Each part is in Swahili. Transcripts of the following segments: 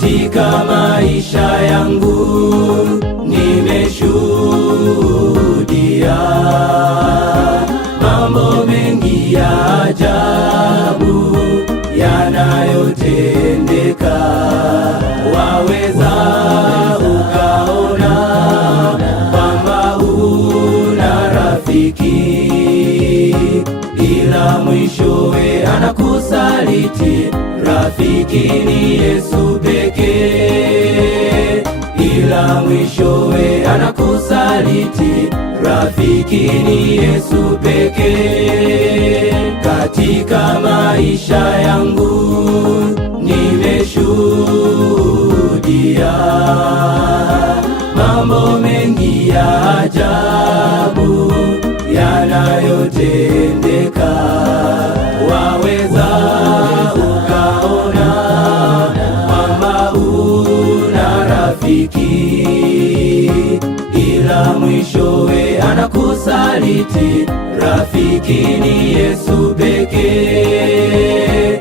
Katika maisha yangu nimeshuhudia mambo mengi ya ajabu yanayotendeka. Waweza ukaona kwamba una rafiki, ila mwishowe anakusaliti. Rafiki ni Yesu pekee, ila mwishowe anakusaliti. Rafiki ni Yesu pekee. Katika maisha yangu nimeshuhudia mambo mengi ya ajabu yanayotendeka. Waweza ukaona kwamba una rafiki, ila mwishowe anakusaliti. Rafiki ni Yesu pekee,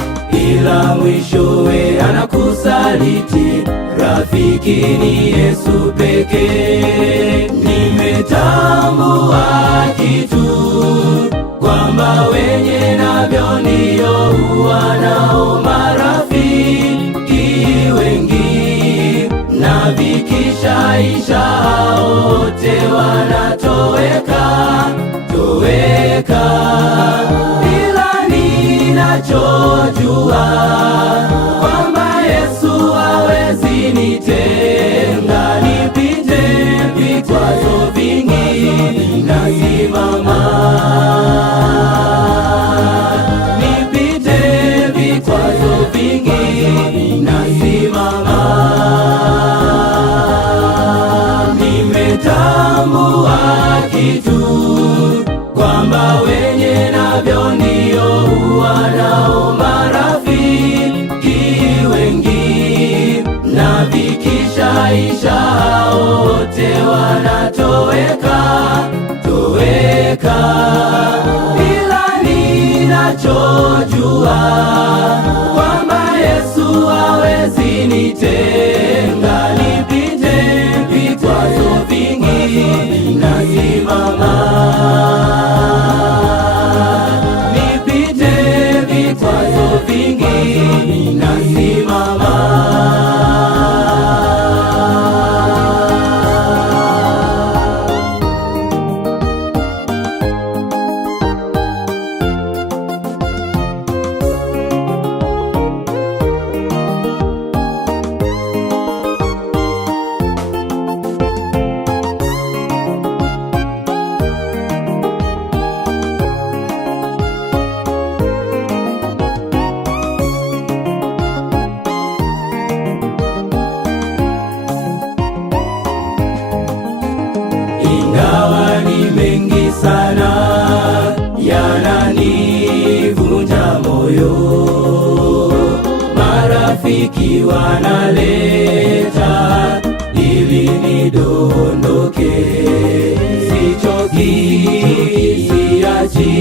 ila mwishowe anakusaliti. Rafiki ni Yesu pekee. Nimetambua kitu kwamba wenye navyo ndio huwa nao marafiki wengi, na vikishaisha wote wanatoweka. Ila ninachojua kwamba Yesu hawezi nitenga. Nipite vikwazo vingi, nasimama. Nipite vikwazo vingi, nasimama. Nimetambua kitu kwamba wenye navyo ndio huwa nao marafiki wengi, na vikishaisha wote wanatoweka. Ila ninachojua kwamba Yesu hawezi nitenga. Nipite vikwazo vingi, nasimama. Nipite vikwazo vingi, nasimama. Ingawa ni mengi sana yananivunja moyo, marafiki wanaleta ili nidondoke. Sichoki, siachi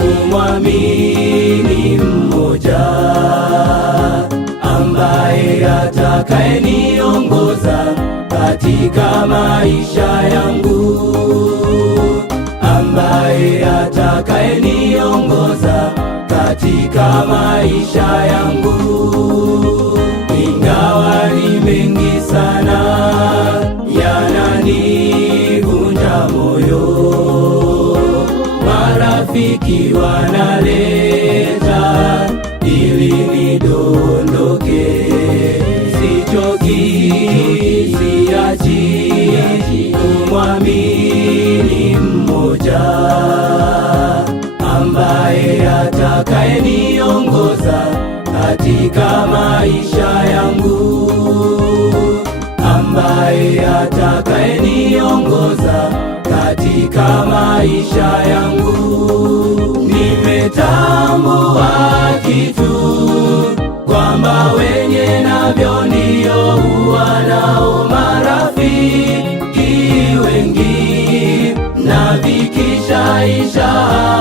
kumwamini mmoja ambaye atakayeniongoza katika maisha yangu, ambaye atakayeniongoza katika maisha yangu. Ingawa ni mengi sana yananivunja moyo, marafiki wanaleta ili nidondoke. Sichoki, siachi kumwamini mmoja ambaye atakayeniongoza katika maisha yangu, ambaye atakayeniongoza katika maisha yangu. Nimetambua kitu kwamba wenye navyo ndio huwa nao marafiki wengi, na vikishaisha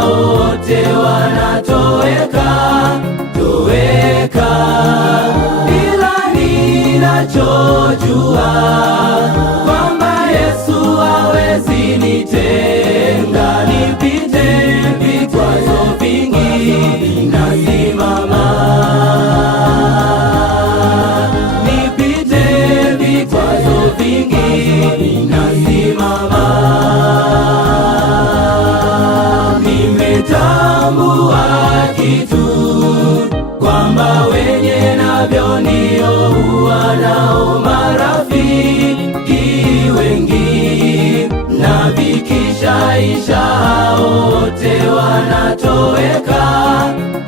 wote wanatoweka. Ila ni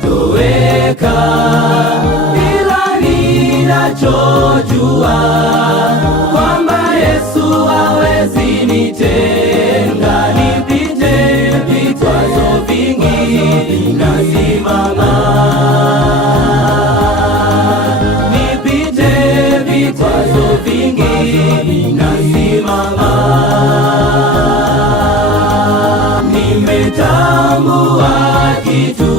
toweka, ila ninachojua kwamba Yesu hawezi nitenga. Nipite vikwazo vingi, nasimama. Nipite vikwazo vingi, nasimama. Nimetambua kitu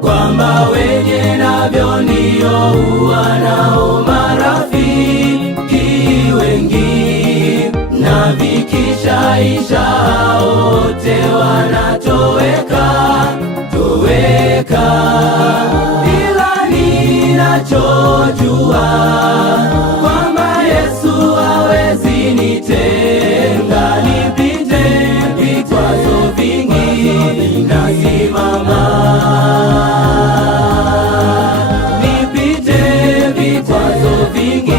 kwamba wenye navyo ndio huwa nao marafiki wengi, na vikishaisha wote wanatoweka, ila ninachojua kwamba Yesu hawezi nitenga. Nipite vikwazo vingi, nasimama. Nipite vikwazo vingi,